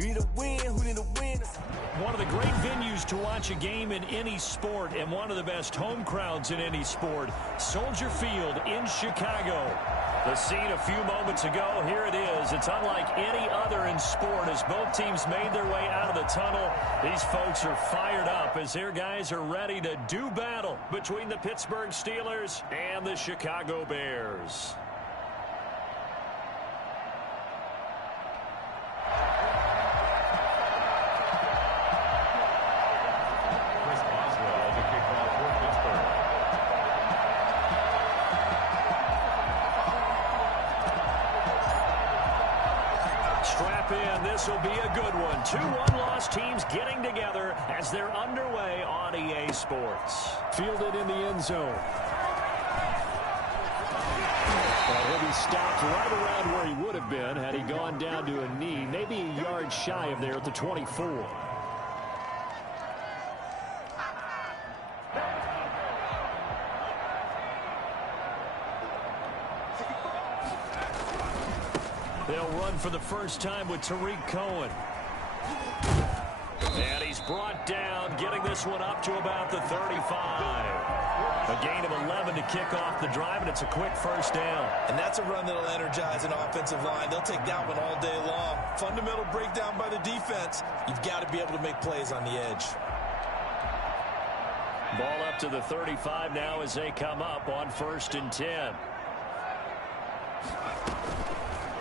You need a win. Who need a win? One of the great venues to watch a game in any sport and one of the best home crowds in any sport, Soldier Field in Chicago. The scene a few moments ago, here it is. It's unlike any other in sport as both teams made their way out of the tunnel. These folks are fired up as their guys are ready to do battle between the Pittsburgh Steelers and the Chicago Bears. This will be a good one. 2 one-loss teams getting together as they're underway on EA Sports. Fielded in the end zone. Well, he'll be stopped right around where he would have been had he gone down to a knee, maybe a yard shy of there at the 24. They'll run for the first time with Tariq Cohen. And he's brought down, getting this one up to about the 35. A gain of 11 to kick off the drive, and it's a quick first down. And that's a run that'll energize an offensive line. They'll take that one all day long. Fundamental breakdown by the defense. You've got to be able to make plays on the edge. Ball up to the 35 now as they come up on 1st and 10.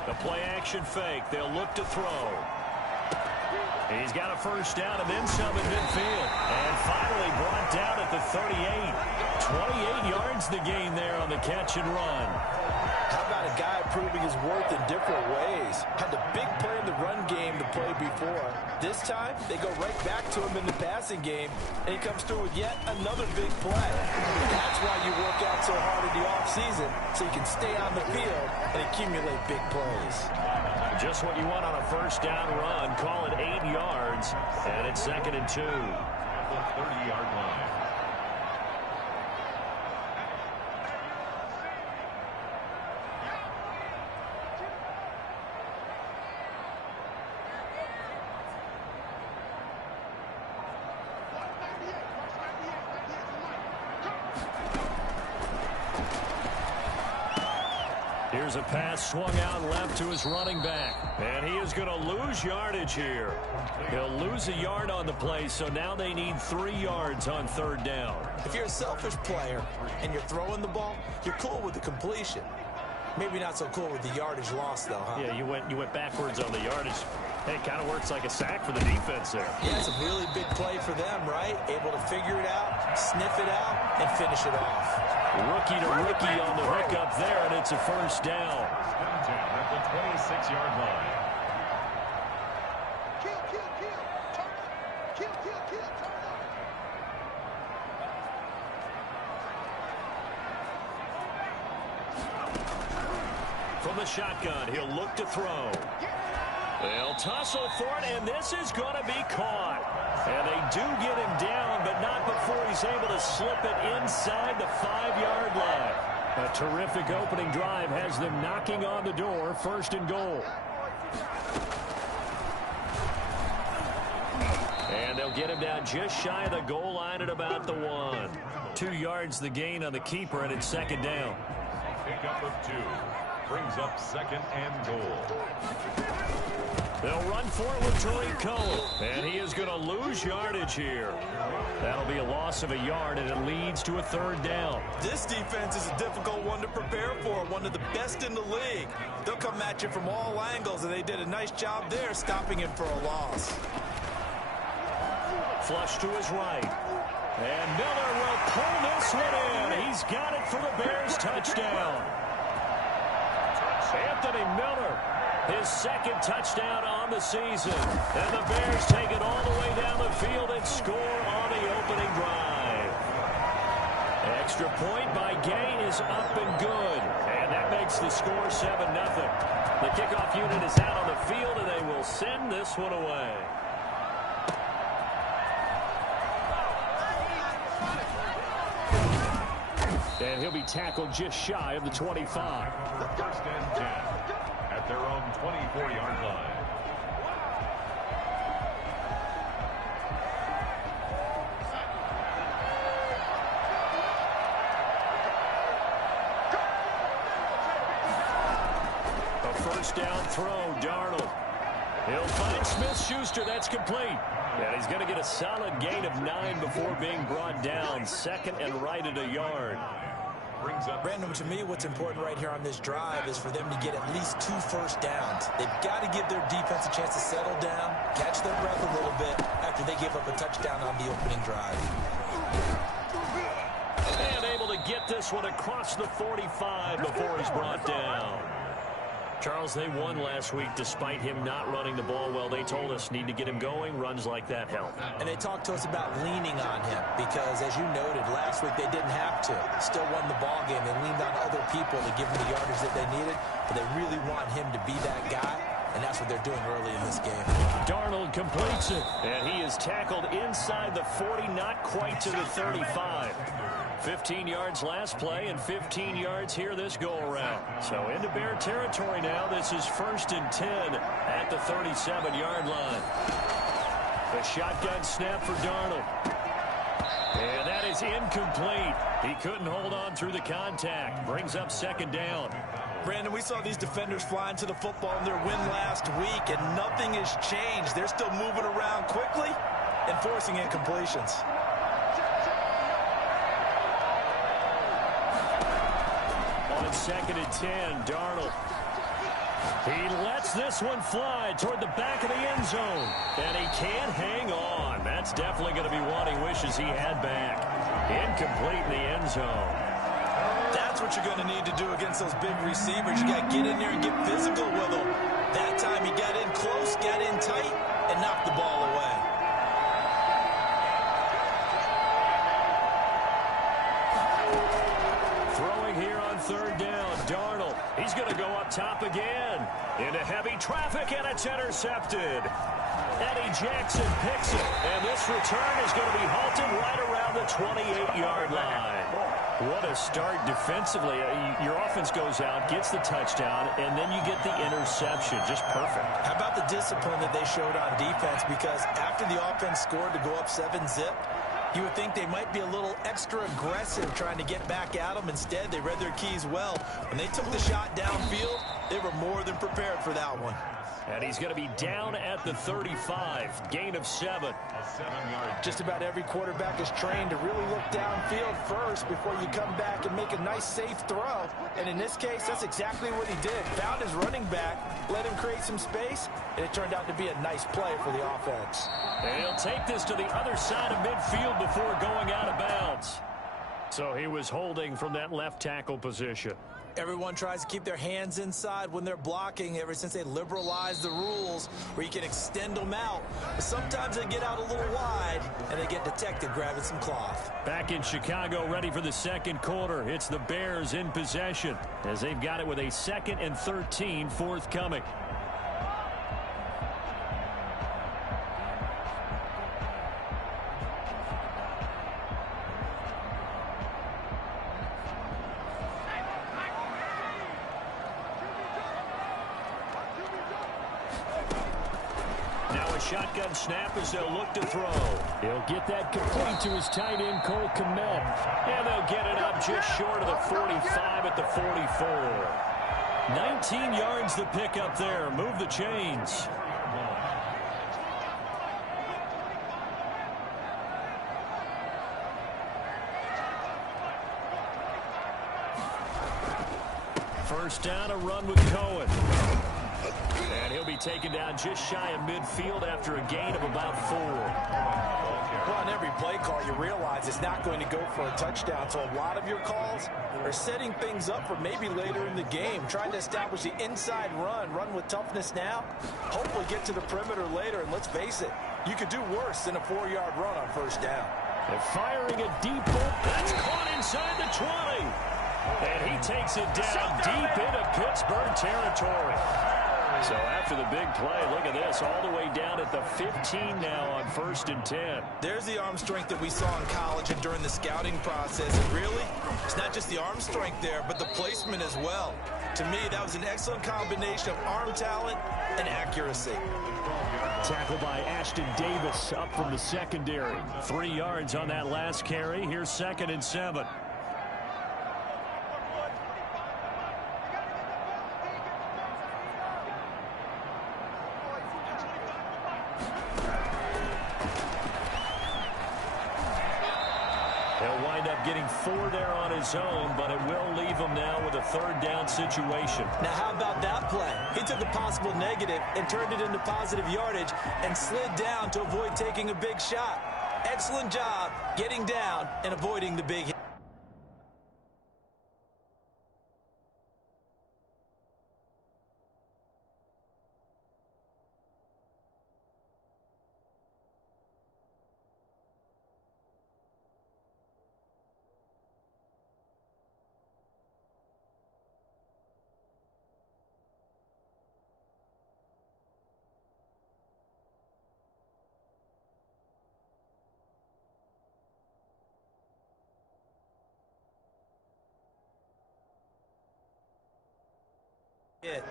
The play-action fake. They'll look to throw. He's got a first down and then some in midfield. And finally brought down at the 38. 28 yards the gain there on the catch and run. How about a guy proving his worth in different ways? Had the big play in the run game to play before. This time, they go right back to him in the passing game, and he comes through with yet another big play. That's why you work out so hard in the offseason, so you can stay on the field and accumulate big plays. Just what you want on a first down run. Call it 8 yards, and it's 2nd and 2. At the 30-yard line. Here's a pass swung out left to his running back. And he is going to lose yardage here. He'll lose a yard on the play, so now they need 3 yards on 3rd down. If you're a selfish player and you're throwing the ball, you're cool with the completion. Maybe not so cool with the yardage loss, though, huh? Yeah, you went backwards on the yardage. Hey, it kind of works like a sack for the defense there. Yeah, it's a really big play for them, right? Able to figure it out, sniff it out, and finish it off. Rookie to rookie on the hook up there, and it's a first down. At the 26-yard line. From the shotgun, he'll look to throw. They'll tussle for it, and this is going to be caught. And they do get him down, but not before he's able to slip it inside the 5-yard line. A terrific opening drive has them knocking on the door, 1st and goal. And they'll get him down just shy of the goal line at about the 1. 2 yards the gain on the keeper, and it's 2nd down. Pickup of 2. Brings up 2nd and goal. They'll run for it with Tariq Cohen. And he is going to lose yardage here. That'll be a loss of a yard, and it leads to a 3rd down. This defense is a difficult one to prepare for, one of the best in the league. They'll come at you from all angles, and they did a nice job there stopping him for a loss. Flush to his right. And Miller will pull this one in. He's got it for the Bears touchdown. Anthony Miller, his 2nd touchdown on the season. And the Bears take it all the way down the field and score on the opening drive. Extra point by Gay is up and good. And that makes the score 7-0. The kickoff unit is out on the field, and they will send this one away. And he'll be tackled just shy of the 25. 1st and 10 at their own 24-yard line. first down throw, Darnold. He'll find Smith-Schuster. That's complete. And he's going to get a solid gain of 9 before being brought down. Second and right at a yard. Brandon, to me, what's important right here on this drive is for them to get at least 2 first downs. They've got to give their defense a chance to settle down, catch their breath a little bit after they give up a touchdown on the opening drive. And able to get this one across the 45 before he's brought down. Charles, they won last week despite him not running the ball well. They told us need to get him going. Runs like that help. And they talked to us about leaning on him because, as you noted, last week they didn't have to. Still won the ball game. They leaned on other people to give them the yardage that they needed, but they really want him to be that guy, and that's what they're doing early in this game. Darnold completes it, and he is tackled inside the 40, not quite to the 35. 15 yards last play and 15 yards here this go-around. So into Bear territory now. This is 1st and 10 at the 37-yard line. The shotgun snap for Darnold. And that is incomplete. He couldn't hold on through the contact. Brings up 2nd down. Brandon, we saw these defenders flying to the football in their win last week, and nothing has changed. They're still moving around quickly and forcing incompletions. On 2nd and 10, Darnold. He lets this one fly toward the back of the end zone. And he can't hang on. That's definitely going to be one he wishes he had back. Incomplete in the end zone. That's what you're going to need to do against those big receivers. You got to get in there and get physical with them. That time he got in close, got in tight, and knocked the ball away. Throwing here on 3rd down, Darnold. He's going to go up top again. Into heavy traffic, and it's intercepted. Eddie Jackson picks it, and this return is going to be halted right around the 28-yard line. What a start defensively. Your offense goes out, gets the touchdown, and then you get the interception. Just perfect. How about the discipline that they showed on defense? Because after the offense scored to go up 7-zip, you would think they might be a little extra aggressive trying to get back at them. Instead, they read their keys well. When they took the shot downfield, they were more than prepared for that one. And he's going to be down at the 35. Gain of 7. Just about every quarterback is trained to really look downfield first before you come back and make a nice, safe throw. And in this case, that's exactly what he did. Found his running back, let him create some space, and it turned out to be a nice play for the offense. And he'll take this to the other side of midfield before going out of bounds. So he was holding from that left tackle position. Everyone tries to keep their hands inside when they're blocking ever since they liberalized the rules where you can extend them out. But sometimes they get out a little wide and they get detected grabbing some cloth. Back in Chicago, ready for the 2nd quarter. It's the Bears in possession as they've got it with a 2nd and 13 forthcoming. Shotgun snap as they'll look to throw. He'll get that complete to his tight end, Cole Kmet. And they'll get it up just short of the 45 at the 44. 19 yards to pick up there. Move the chains. First down, a run with Cohen. And he'll be taken down just shy of midfield after a gain of about 4. Well, on every play call, you realize it's not going to go for a touchdown. So a lot of your calls are setting things up for maybe later in the game, trying to establish the inside run with toughness now, hopefully get to the perimeter later. And let's face it, you could do worse than a 4-yard run on first down. They're firing a deep ball. That's caught inside the 20. And he takes it down deep into Pittsburgh territory. So after the big play, look at this, all the way down at the 15 now on 1st and 10. There's the arm strength that we saw in college and during the scouting process. And really, it's not just the arm strength there, but the placement as well. To me, that was an excellent combination of arm talent and accuracy. Tackled by Ashton Davis up from the secondary. 3 yards on that last carry. Here's 2nd and 7. wind up getting 4 there on his own, but it will leave him now with a third down situation. Now, how about that play? He took a possible negative and turned it into positive yardage and slid down to avoid taking a big shot. Excellent job getting down and avoiding the big hit. It.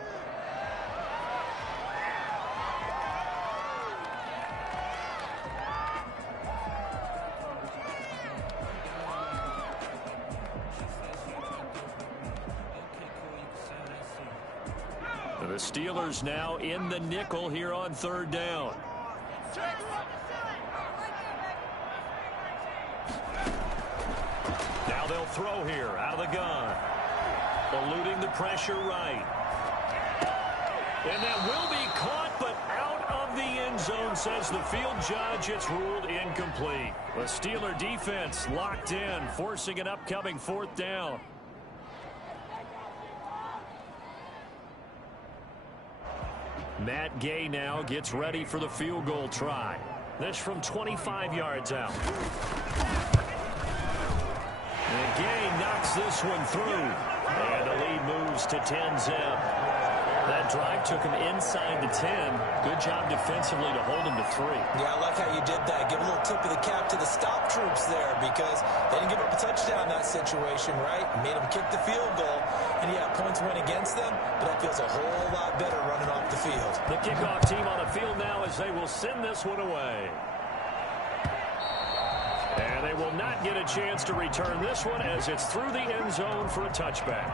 The Steelers now in the nickel here on third down. Now they'll throw here out of the gun. Eluding the pressure right. And that will be caught, but out of the end zone, says the field judge. It's ruled incomplete. The Steeler defense locked in, forcing an upcoming fourth down. Matt Gay now gets ready for the field goal try. This from 25 yards out. And Gay knocks this one through. And the lead moves to 10-zip. That drive took him inside the 10. Good job defensively to hold him to 3. Yeah, I like how you did that. Give a little tip of the cap to the stop troops there because they didn't give up a touchdown in that situation, right? Made them kick the field goal. And, yeah, points went against them, but that feels a whole lot better running off the field. The kickoff team on the field now as they will send this one away. And they will not get a chance to return this one as it's through the end zone for a touchback.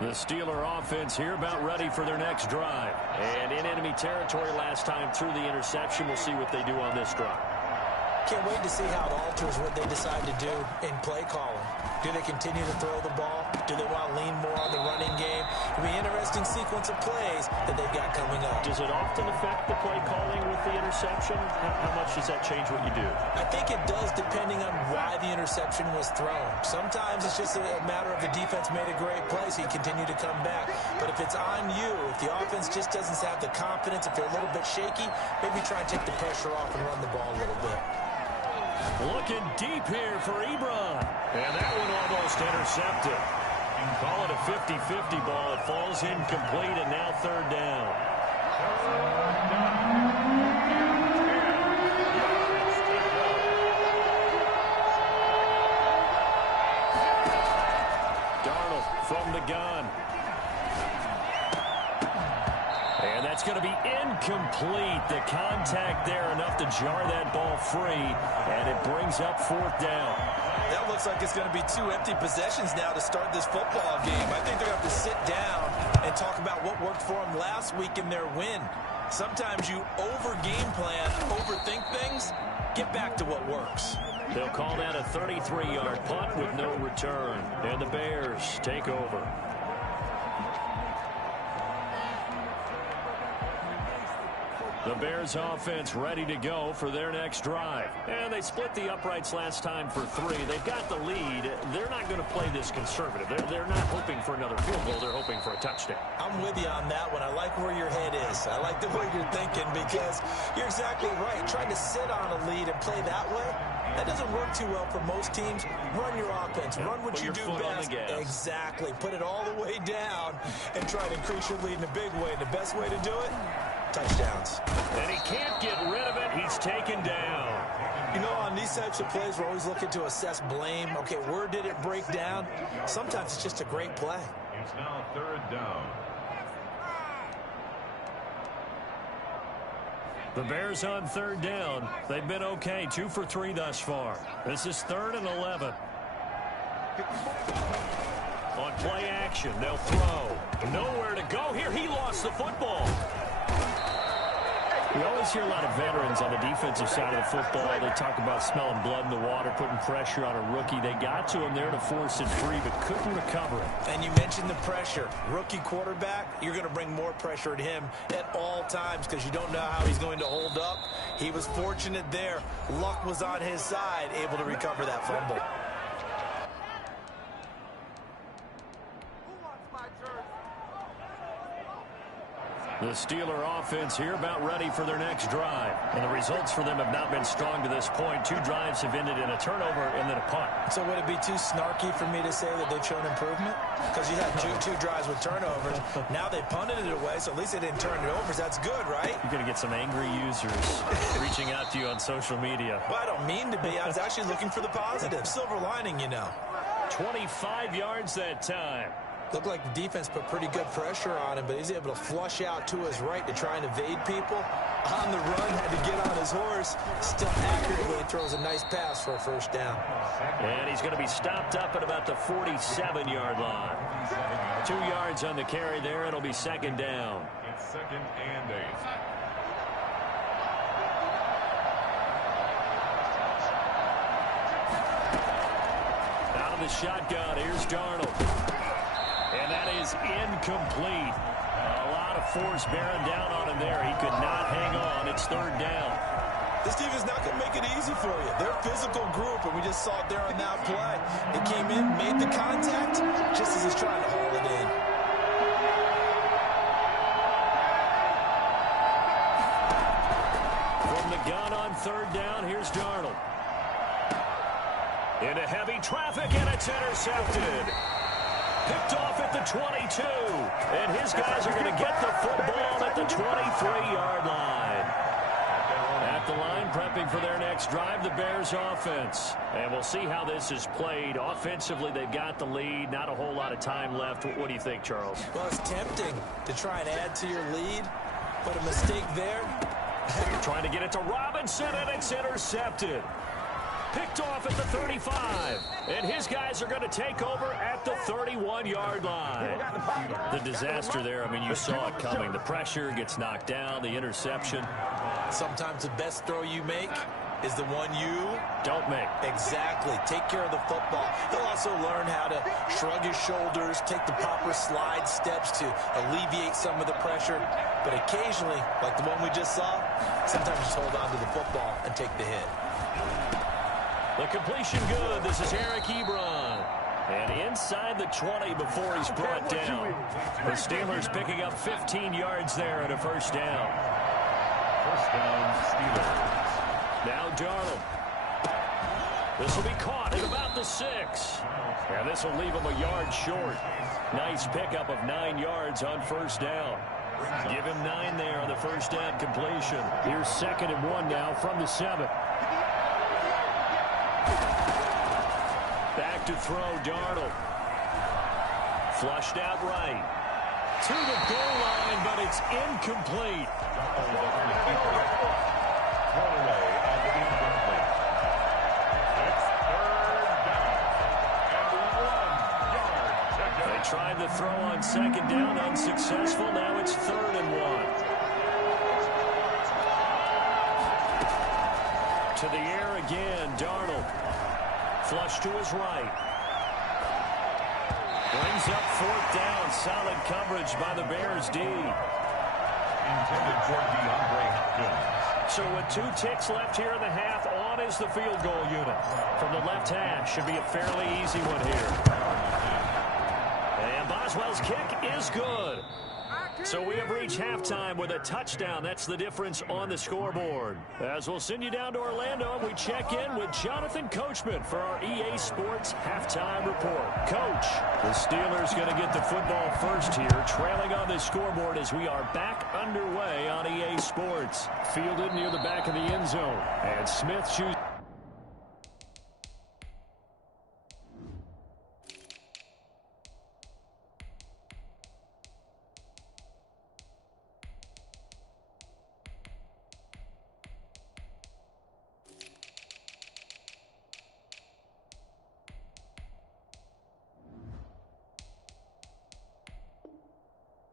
The Steeler offense here about ready for their next drive. And in enemy territory last time through the interception. We'll see what they do on this drive. Can't wait to see how it alters what they decide to do in play calling. Do they continue to throw the ball? Do they want to lean more on the running game? It'll be an interesting sequence of plays that they've got coming up. Does it often affect the play calling with the interception? How much does that change what you do? I think it does depending on why the interception was thrown. Sometimes it's just a matter of the defense made a great play, so you continue to come back. But if it's on you, if the offense just doesn't have the confidence, if they're a little bit shaky, maybe try and take the pressure off and run the ball a little bit. Looking deep here for Ebron. And that one almost intercepted. You can call it a 50-50 ball. It falls incomplete, and now third down. Darnold from the gun. And that's going to be incomplete. The contact there enough to jar that ball free, and it brings up fourth down. That looks like it's going to be 2 empty possessions now to start this football game. I think they're going to have to sit down and talk about what worked for them last week in their win. Sometimes you over-game plan, overthink things, get back to what works. They'll call that a 33-yard punt with no return, and the Bears take over. The Bears offense ready to go for their next drive. And they split the uprights last time for 3. They've got the lead. They're not going to play this conservative. They're not hoping for another field goal. They're hoping for a touchdown. I'm with you on that one. I like where your head is. I like the way you're thinking because you're exactly right. Trying to sit on a lead and play that way, that doesn't work too well for most teams. Run your offense. Run what you do best. Exactly. Put it all the way down and try to increase your lead in a big way. The best way to do it? Touchdowns. And he can't get rid of it. He's taken down. You know, on these types of plays, we're always looking to assess blame. Okay, where did it break down? Sometimes it's just a great play. It's now third down. The Bears on third down. They've been okay. 2 for 3 thus far. This is 3rd and 11. On play action, they'll throw. Nowhere to go here. He lost the football. We always hear a lot of veterans on the defensive side of the football. They talk about smelling blood in the water, putting pressure on a rookie. They got to him there to force it free, but couldn't recover it. And you mentioned the pressure. Rookie quarterback, you're going to bring more pressure at him at all times because you don't know how he's going to hold up. He was fortunate there. Luck was on his side, able to recover that fumble. The Steeler offense here about ready for their next drive. And the results for them have not been strong to this point. 2 drives have ended in a turnover and then a punt. So would it be too snarky for me to say that they've shown improvement? Because you had two drives with turnovers. Now they punted it away, so at least they didn't turn it over. So that's good, right? You're going to get some angry users reaching out to you on social media. Well, I don't mean to be. I was actually looking for the positive. Silver lining, you know. 25 yards that time. Looked like the defense put pretty good pressure on him, but he's able to flush out to his right to try and evade people. On the run, had to get on his horse. Still accurately throws a nice pass for a first down. And he's going to be stopped up at about the 47-yard line. 2 yards on the carry there. It'll be second down. It's 2nd and 8. Out of the shotgun, here's Darnold. And that is incomplete. A lot of force bearing down on him there. He could not hang on. It's 3rd down. This team is not going to make it easy for you. They're a physical group, and we just saw it there on that play. They came in, made the contact, just as he's trying to haul it in. From the gun on 3rd down, here's Darnold. Into heavy traffic, and it's intercepted. Picked off at the 22. And his guys are going to get the football at the 23-yard line. At the line, prepping for their next drive, the Bears offense. And we'll see how this is played. Offensively, they've got the lead. Not a whole lot of time left. What do you think, Charles? Well, it's tempting to try and add to your lead, but a mistake there. Trying to get it to Robinson, and it's intercepted. Picked off at the 35. And his guys are going to take over at the 31-yard line. The disaster there, I mean, you saw it coming. The pressure gets knocked down, the interception. Sometimes the best throw you make is the one you don't make. Exactly. Take care of the football. He'll also learn how to shrug his shoulders, take the proper slide steps to alleviate some of the pressure. But occasionally, like the one we just saw, sometimes just hold on to the football and take the hit. The completion good. This is Eric Ebron. And inside the 20 before he's brought down. The Steelers picking up 15 yards there and a first down. First down, Steelers. Now Darnold. This will be caught at about the 6. And this will leave him a yard short. Nice pickup of 9 yards on first down. Give him 9 there on the first down completion. Here's 2nd and 1 now from the 7. Back to throw, Darnold. Flushed out right. To the goal line, but it's incomplete. Thrown away and incomplete. It's 3rd down and 1 yard. They tried the throw on 2nd down, unsuccessful. Now it's 3rd and 1. To the air again, Darnold. Flush to his right. Brings up 4th down. Solid coverage by the Bears D. Intended for DeAndre Hopkins. So with 2 ticks left here in the half, on is the field goal unit. From the left hash, should be a fairly easy one here. And Boswell's kick is good. So we have reached halftime with a touchdown. That's the difference on the scoreboard. As we'll send you down to Orlando, we check in with Jonathan Coachman for our EA Sports Halftime Report. Coach, the Steelers going to get the football first here, trailing on the scoreboard as we are back underway on EA Sports. Fielded near the back of the end zone. And Smith chooses.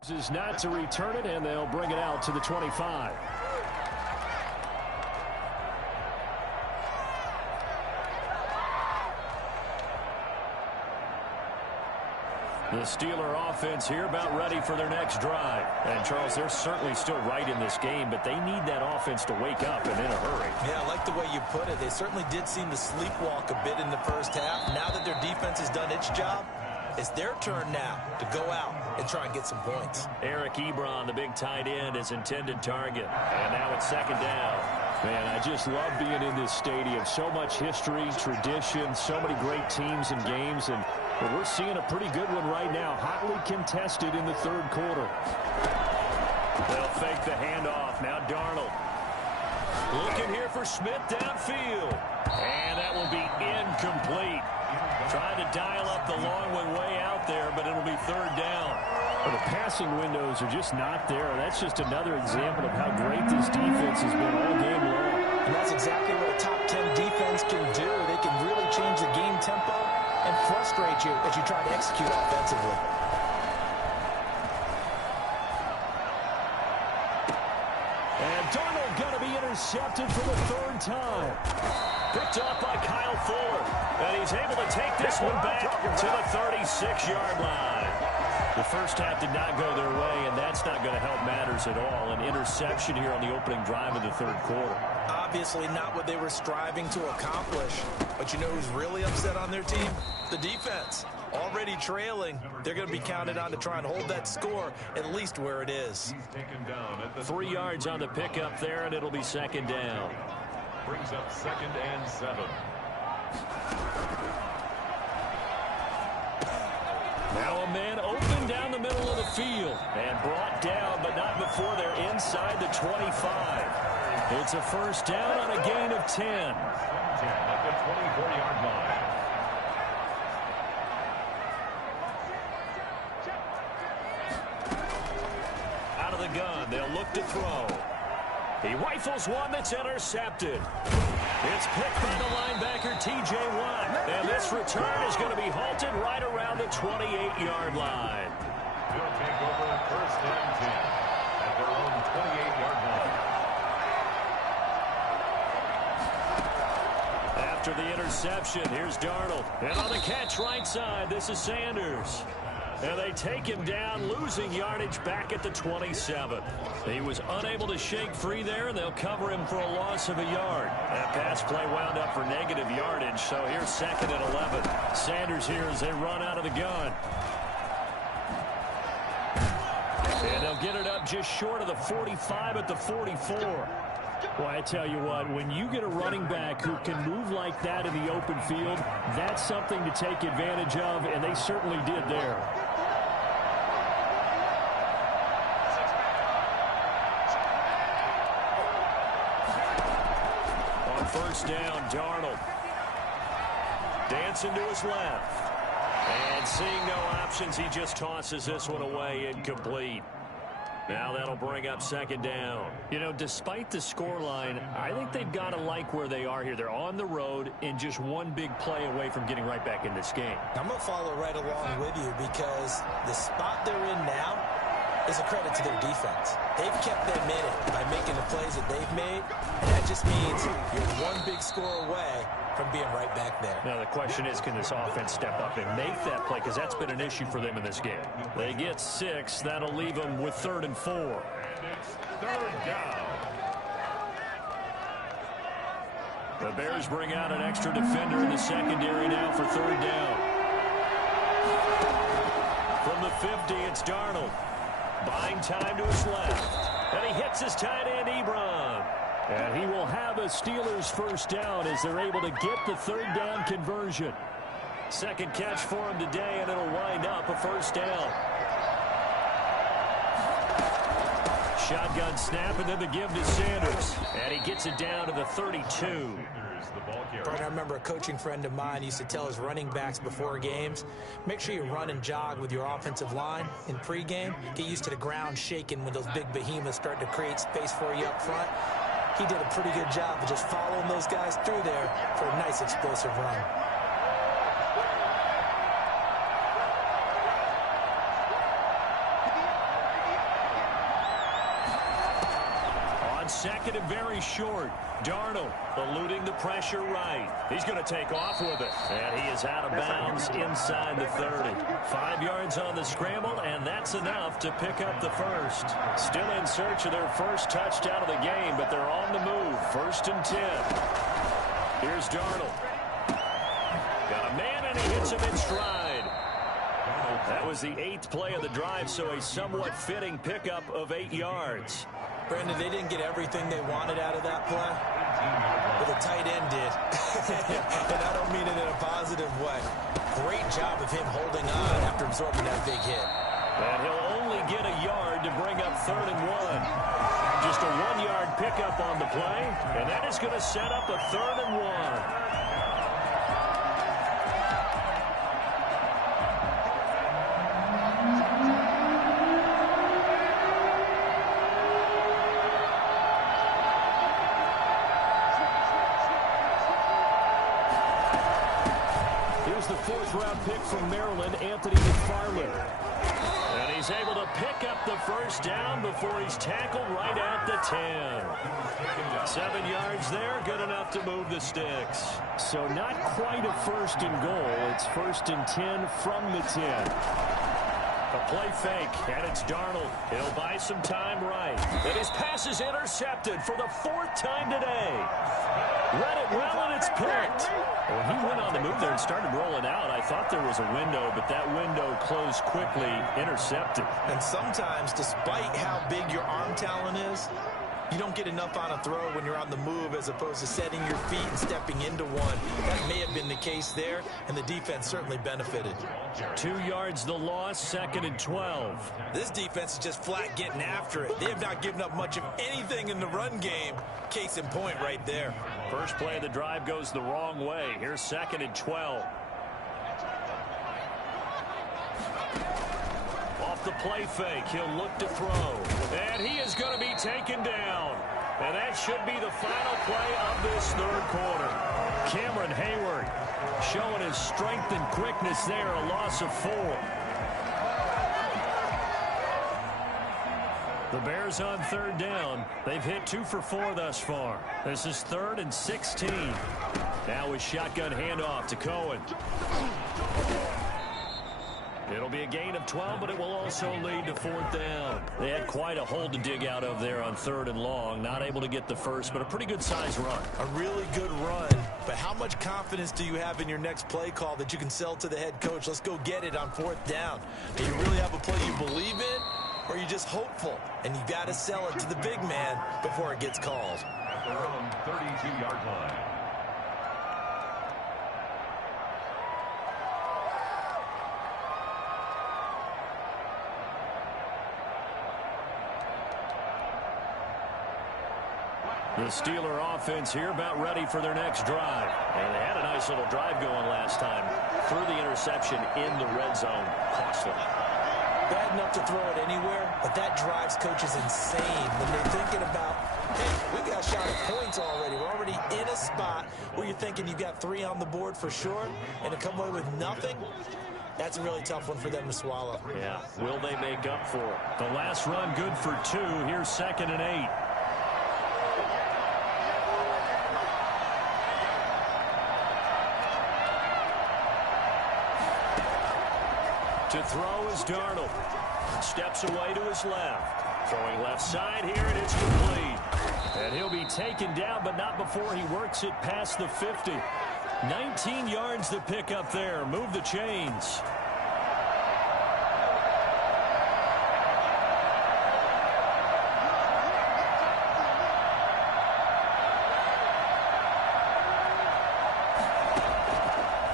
Is not to return it, and they'll bring it out to the 25. The Steeler offense here about ready for their next drive. And, Charles, they're certainly still right in this game, but they need that offense to wake up and in a hurry. Yeah, I like the way you put it. They certainly did seem to sleepwalk a bit in the first half. Now that their defense has done its job, it's their turn now to go out and try and get some points. Eric Ebron, the big tight end, is intended target. And now it's second down. Man, I just love being in this stadium. So much history, tradition, so many great teams and games, and we're seeing a pretty good one right now. Hotly contested in the third quarter. They'll fake the handoff. Now Darnold. Looking here for Smith downfield. And that will be incomplete. Trying to dial up the long one way out there, but it'll be third down. Well, the passing windows are just not there. That's just another example of how great this defense has been all game long. And that's exactly what a top 10 defense can do. They can really change the game tempo and frustrate you as you try to execute offensively. And Darnold going to be intercepted for the third time. Picked off by Kyle Fuller. And he's able to take this one back to the 36-yard line. The first half did not go their way, and that's not going to help matters at all. An interception here on the opening drive of the third quarter. Obviously not what they were striving to accomplish. But you know who's really upset on their team? The defense. Already trailing. They're going to be counted on to try and hold that score at least where it is. 3 yards on the pickup there, and it'll be second down. Brings up 2nd and 7. Now a man open down the middle of the field and brought down, but not before they're inside the 25. It's a first down on a gain of 10. 10 at the 24-yard line. Out of the gun, they'll look to throw. He rifles one that's intercepted. It's picked by the linebacker, T.J. Watt. And this return is going to be halted right around the 28-yard line. They'll take over 1st and 10 at their own 28-yard line. After the interception, here's Darnold. And on the catch right side, this is Sanders. And they take him down, losing yardage back at the 27. He was unable to shake free there, and they'll cover him for a loss of a yard. That pass play wound up for negative yardage, so here's 2nd and 11. Sanders here as they run out of the gun. And they'll get it up just short of the 45 at the 44. Well, I tell you what, when you get a running back who can move like that in the open field, that's something to take advantage of, and they certainly did there. On first down, Darnold. Dancing to his left. And seeing no options, he just tosses this one away, incomplete. Now that'll bring up second down. You know, despite the scoreline, I think they've got to like where they are here. They're on the road and just one big play away from getting right back in this game. I'm going to follow right along with you because the spot they're in now is a credit to their defense. They've kept them in it by making the plays that they've made, and that just means you're one big score away from being right back there. Now the question is, can this offense step up and make that play? Because that's been an issue for them in this game. They get 6. That'll leave them with 3rd and 4. And it's 3rd down. The Bears bring out an extra defender in the secondary now for 3rd down. From the 50, it's Darnold. Buying time to his left. And he hits his tight end, Ebron. And he will have a Steelers first down as they're able to get the 3rd down conversion. Second catch for him today, and it'll wind up a first down. Shotgun snap, and then the give to Sanders. And he gets it down to the 32. I remember a coaching friend of mine used to tell his running backs before games, make sure you run and jog with your offensive line in pregame. Get used to the ground shaking when those big behemoths start to create space for you up front. He did a pretty good job of just following those guys through there for a nice explosive run. On on second and very short. Darnold eluding the pressure right. He's going to take off with it. And he is out of bounds inside the 30. 5 yards on the scramble, and that's enough to pick up the first. Still in search of their first touchdown of the game, but they're on the move. 1st and 10. Here's Darnold. Got a man, and he hits him in stride. That was the 8th play of the drive, so a somewhat fitting pickup of 8 yards. Brandon, they didn't get everything they wanted out of that play, but the tight end did. And I don't mean it in a positive way. Great job of him holding on after absorbing that big hit. And he'll only get a yard to bring up 3rd and 1. Just a 1-yard pickup on the play, and that is going to set up a 3rd and 1. The 4th-round pick from Maryland, Anthony McFarland. And he's able to pick up the first down before he's tackled right at the 10. 7 yards there, good enough to move the sticks. So not quite a 1st and goal. It's 1st and 10 from the 10. A play fake, and it's Darnold. He'll buy some time right. And his pass is intercepted for the 4th time today. Read it well, and it's picked. When he went on the move there and started rolling out, I thought there was a window, but that window closed quickly, intercepted. And sometimes, despite how big your arm talent is, you don't get enough on a throw when you're on the move as opposed to setting your feet and stepping into one. That may have been the case there, and the defense certainly benefited. 2 yards the loss, 2nd and 12. This defense is just flat getting after it. They have not given up much of anything in the run game. Case in point right there. First play of the drive goes the wrong way. Here's 2nd and 12. Off the play fake, he'll look to throw. And he is going to be taken down. And that should be the final play of this 3rd quarter. Cameron Hayward showing his strength and quickness there, a loss of 4. The Bears on 3rd down. They've hit 2 for 4 thus far. This is 3rd and 16. Now a shotgun handoff to Cohen. It'll be a gain of 12, but it will also lead to 4th down. They had quite a hole to dig out of there on 3rd and long. Not able to get the first, but a pretty good size run. A really good run. But how much confidence do you have in your next play call that you can sell to the head coach? Let's go get it on 4th down. Do you really have a play you believe in, or are you just hopeful? And you got to sell it to the big man before it gets called. At their own 32-yard line. The Steeler offense here about ready for their next drive. And they had a nice little drive going last time. Threw the interception in the red zone. Costly. Bad enough to throw it anywhere, but that drives coaches insane when they're thinking about, hey, we've got a shot at points already. We're already in a spot where you're thinking you've got 3 on the board for sure, and to come away with nothing, that's a really tough one for them to swallow. Yeah, will they make up for it? The last run good for 2. Here's 2nd and 8. To throw is Darnold. Steps away to his left. Throwing left side here, and it's complete. And he'll be taken down, but not before he works it past the 50. 19 yards to pick up there. Move the chains.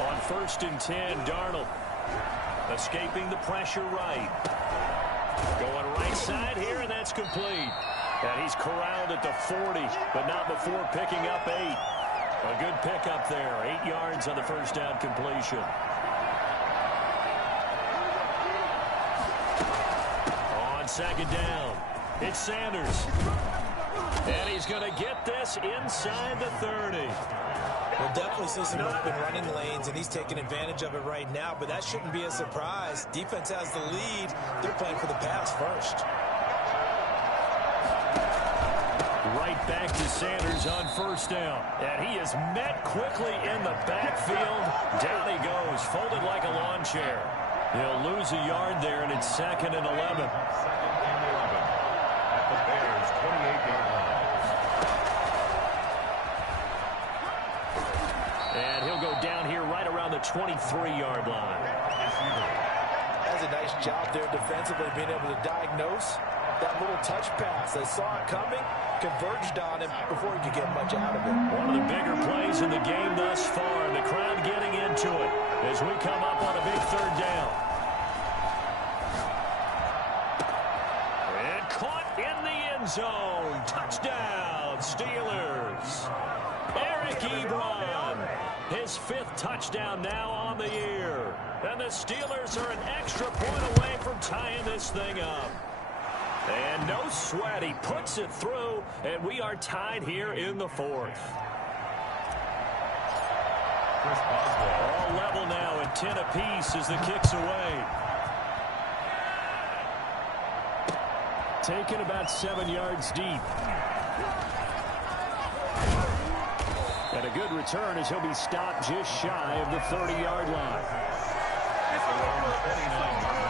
On 1st and 10, Darnold. Escaping the pressure right. Going right side here, and that's complete. And he's corralled at the 40, but not before picking up 8. A good pickup there. 8 yards on the first down completion. On 2nd down, it's Sanders. And he's going to get this inside the 30. We'll definitely see some open running lanes, and he's taking advantage of it right now, but that shouldn't be a surprise. Defense has the lead. They're playing for the pass first. Right back to Sanders on first down. And he is met quickly in the backfield. Down he goes, folded like a lawn chair. He'll lose a yard there, and it's 2nd and 11. 2nd and 11 at the Bears' 28-yard line. And he'll go down here right around the 23-yard line. That's a nice job there defensively, being able to diagnose that little touch pass. They saw it coming, converged on him before he could get much out of it. One of the bigger plays in the game thus far. The crowd getting into it as we come up on a big 3rd down. And caught in the end zone. Touchdown, Steelers. Eric Ebron, his 5th touchdown now on the year. And the Steelers are an extra point away from tying this thing up. And no sweat, he puts it through, and we are tied here in the 4th. Chris Boswell. All level now at 10 apiece as the kick's away. Taken about 7 yards deep. And a good return as he'll be stopped just shy of the 30-yard line. At their own 29-yard line.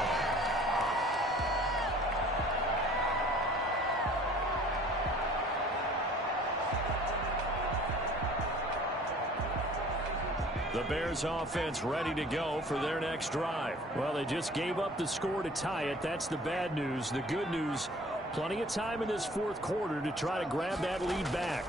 The Bears offense ready to go for their next drive. Well, they just gave up the score to tie it. That's the bad news. The good news, plenty of time in this 4th quarter to try to grab that lead back.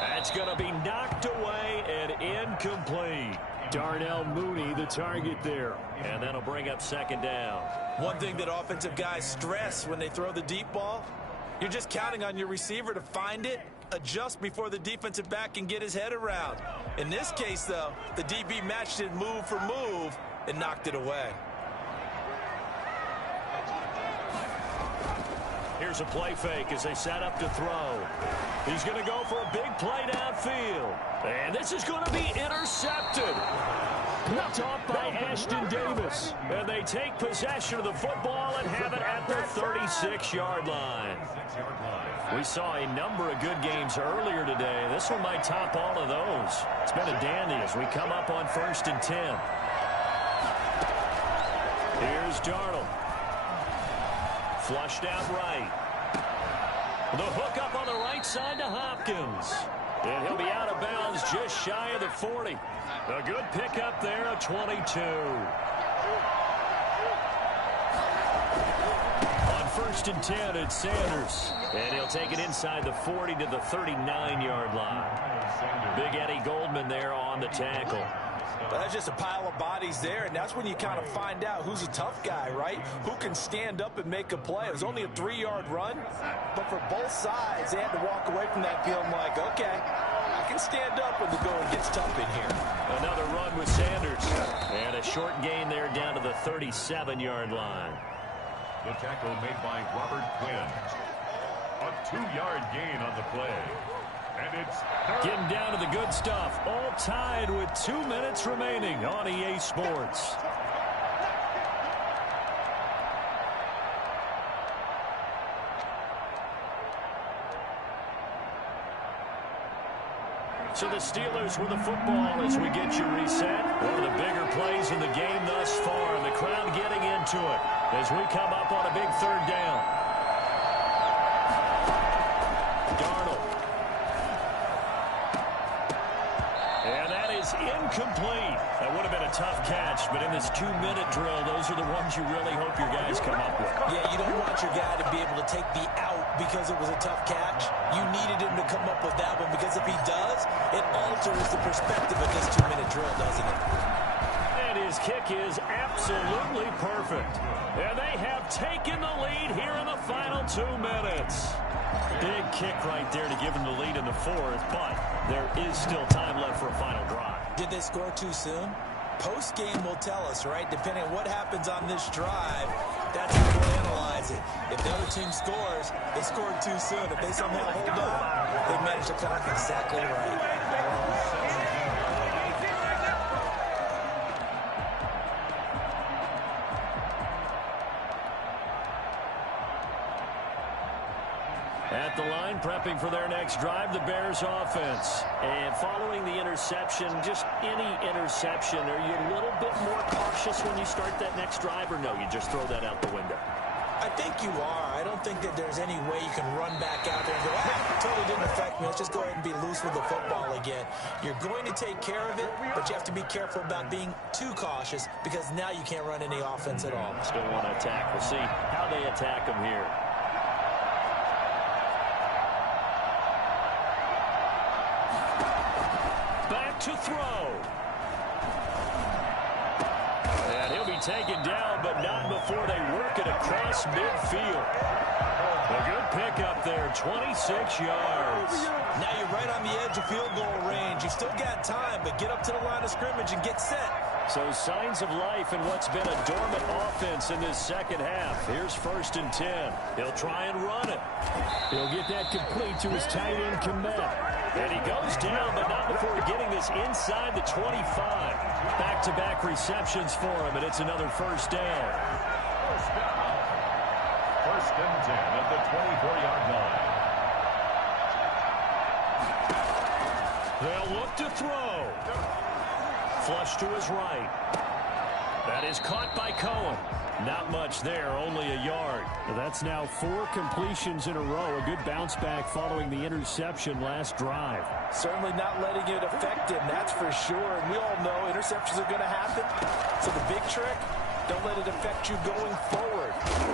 That's going to be knocked away and incomplete. Darnell Mooney, the target there. And that'll bring up 2nd down. One thing that offensive guys stress when they throw the deep ball, you're just counting on your receiver to find it, adjust before the defensive back can get his head around. In this case, though, the DB matched it move for move and knocked it away. Here's a play fake as they set up to throw. He's going to go for a big play downfield. And this is going to be intercepted. Picked off by Ashton Davis. And they take possession of the football and have it at their 36-yard line. We saw a number of good games earlier today. This one might top all of those. It's been a dandy as we come up on 1st and 10. Here's Darnold. Flushed out right. The hook up on the right side to Hopkins. And he'll be out of bounds just shy of the 40. A good pickup there, a 22. On 1st and 10, it's Sanders. And he'll take it inside the 40 to the 39-yard line. Big Eddie Goldman there on the tackle. But that's just a pile of bodies there, and that's when you kind of find out who's a tough guy, right? Who can stand up and make a play. It was only a 3-yard run, but for both sides, they had to walk away from that feeling like, okay, I can stand up when the going gets tough in here. Another run with Sanders. And a short gain there down to the 37-yard line. The tackle made by Robert Quinn. A 2-yard gain on the play. And it's getting down to the good stuff. All tied with 2 minutes remaining on EA Sports. So the Steelers with the football as we get you reset. One of the bigger plays in the game thus far. And the crowd getting into it as we come up on a big 3rd down. Darnold. Incomplete. That would have been a tough catch, but in this 2-minute drill, those are the ones you really hope your guys come up with. Yeah, you don't want your guy to be able to take the out because it was a tough catch. You needed him to come up with that one because if he does, it alters the perspective of this 2-minute drill, doesn't it? And his kick is absolutely perfect. And they have taken the lead here in the final 2 minutes. Big kick right there to give him the lead in the 4th, but there is still time left for a final drive. Did they score too soon? Post-game will tell us, right? Depending on what happens on this drive, that's how we'll analyze it. If the other team scores, they scored too soon. If they somehow hold on, they managed the clock exactly right. at the line, prepping for their next drive, the Bears offense. And following the interception, just any interception, are you a little bit more cautious when you start that next drive, or no, you just throw that out the window? I think you are. I don't think that there's any way you can run back out there and go, totally didn't affect me. Let's just go ahead and be loose with the football again. You're going to take care of it, but you have to be careful about being too cautious because now you can't run any offense at all. Still want to attack. We'll see how they attack them here. Back to throw. And he'll be taken down, but not before they work it across midfield. A good pickup there, 26 yards. Now you're right on the edge of field goal range. You've still got time, but get up to the line of scrimmage and get set. So signs of life in what's been a dormant offense in this second half. Here's 1st and 10. He'll try and run it. He'll get that complete to his tight end, Kmet. And he goes down, but not before getting this inside the 25. Back-to-back receptions for him, and it's another first down. First and 10 at the 24-yard line. They'll look to throw. Flush to his right. That is caught by Cohen. Not much there, only a yard. That's now 4 completions in a row. A good bounce back following the interception last drive. Certainly not letting it affect him, that's for sure. And we all know interceptions are going to happen. So the big trick, don't let it affect you going forward.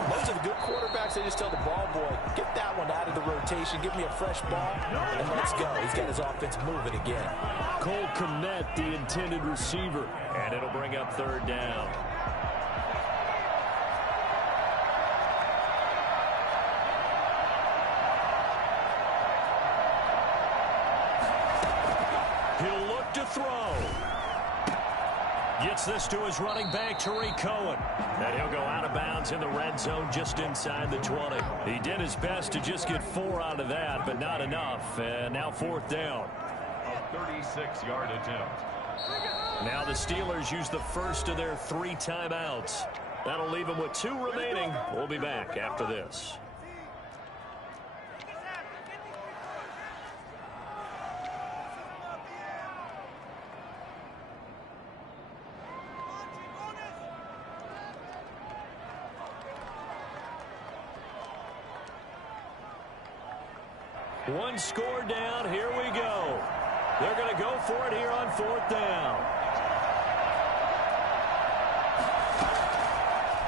Most of the good quarterbacks, they just tell the ball boy, get that one out of the rotation, give me a fresh ball, and let's go. He's got his offense moving again. Cole Kmet, the intended receiver. And it'll bring up 3rd down. He'll look to throw. Gets this to his running back, Tariq Cohen. And he'll go out of bounds in the red zone just inside the 20. He did his best to just get 4 out of that, but not enough. And now 4th down. A 36-yard attempt. Now the Steelers use the first of their 3 timeouts. That'll leave them with 2 remaining. We'll be back after this. One score down. Here we go. They're going to go for it here on 4th down.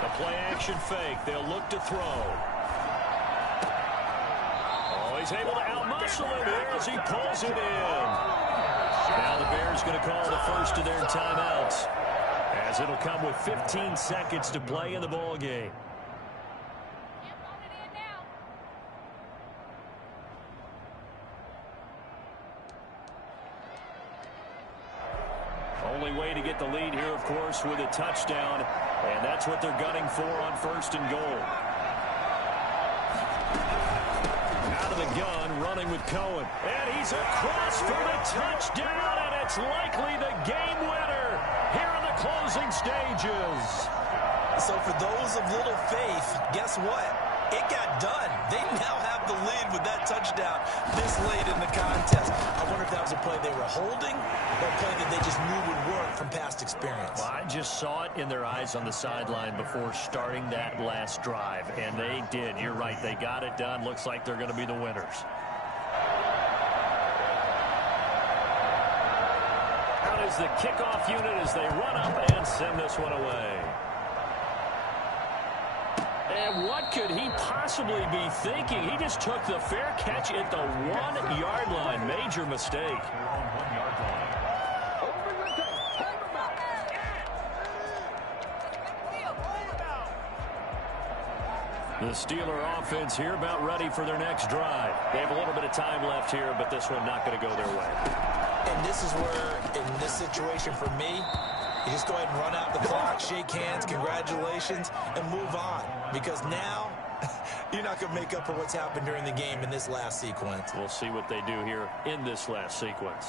The play action fake. They'll look to throw. Oh, he's able to outmuscle him here as he pulls it in. Now the Bears going to call the first of their timeouts, as it'll come with 15 seconds to play in the ball game. Only way to get the lead here, of course, with a touchdown, and that's what they're gunning for on 1st and goal. Out of the gun, running with Cohen, and he's across for the touchdown, and it's likely the game winner here in the closing stages. So for those of little faith, guess what? It got done. They now have the lead with that touchdown this late in the contest. I wonder if that was a play they were holding or a play that they just knew would work from past experience. Well, I just saw it in their eyes on the sideline before starting that last drive, and they did. You're right. They got it done. Looks like they're going to be the winners. Out is the kickoff unit as they run up and send this one away. And what could he possibly be thinking? He just took the fair catch at the 1-yard line. Major mistake. The Steeler offense here about ready for their next drive. They have a little bit of time left here, but this one not going to go their way. And this is where, in this situation for me, you just go ahead and run out the clock, shake hands, congratulations, and move on. Because now, you're not going to make up for what's happened during the game in this last sequence. We'll see what they do here in this last sequence.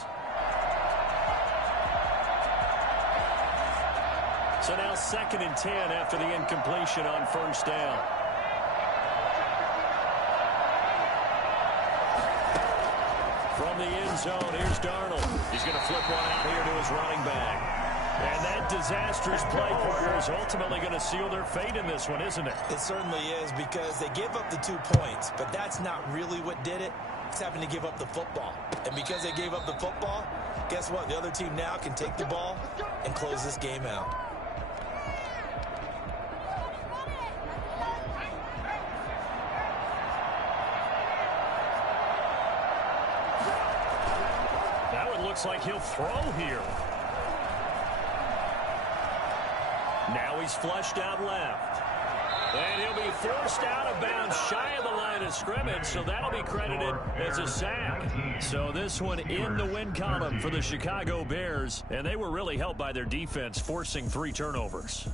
So now 2nd and 10 after the incompletion on 1st down. end zone. Here's Darnold. He's going to flip one out here to his running back. And that disastrous play, partner, is ultimately going to seal their fate in this one, isn't it? It certainly is, because they gave up the 2 points, but that's not really what did it. It's having to give up the football. And because they gave up the football, guess what? The other team now can take the ball and close this game out. Now it looks like he'll throw here. Now he's flushed out left. And he'll be forced out of bounds shy of the line of scrimmage, so that'll be credited as a sack. So this one in the win column for the Chicago Bears, and they were really helped by their defense, forcing 3 turnovers.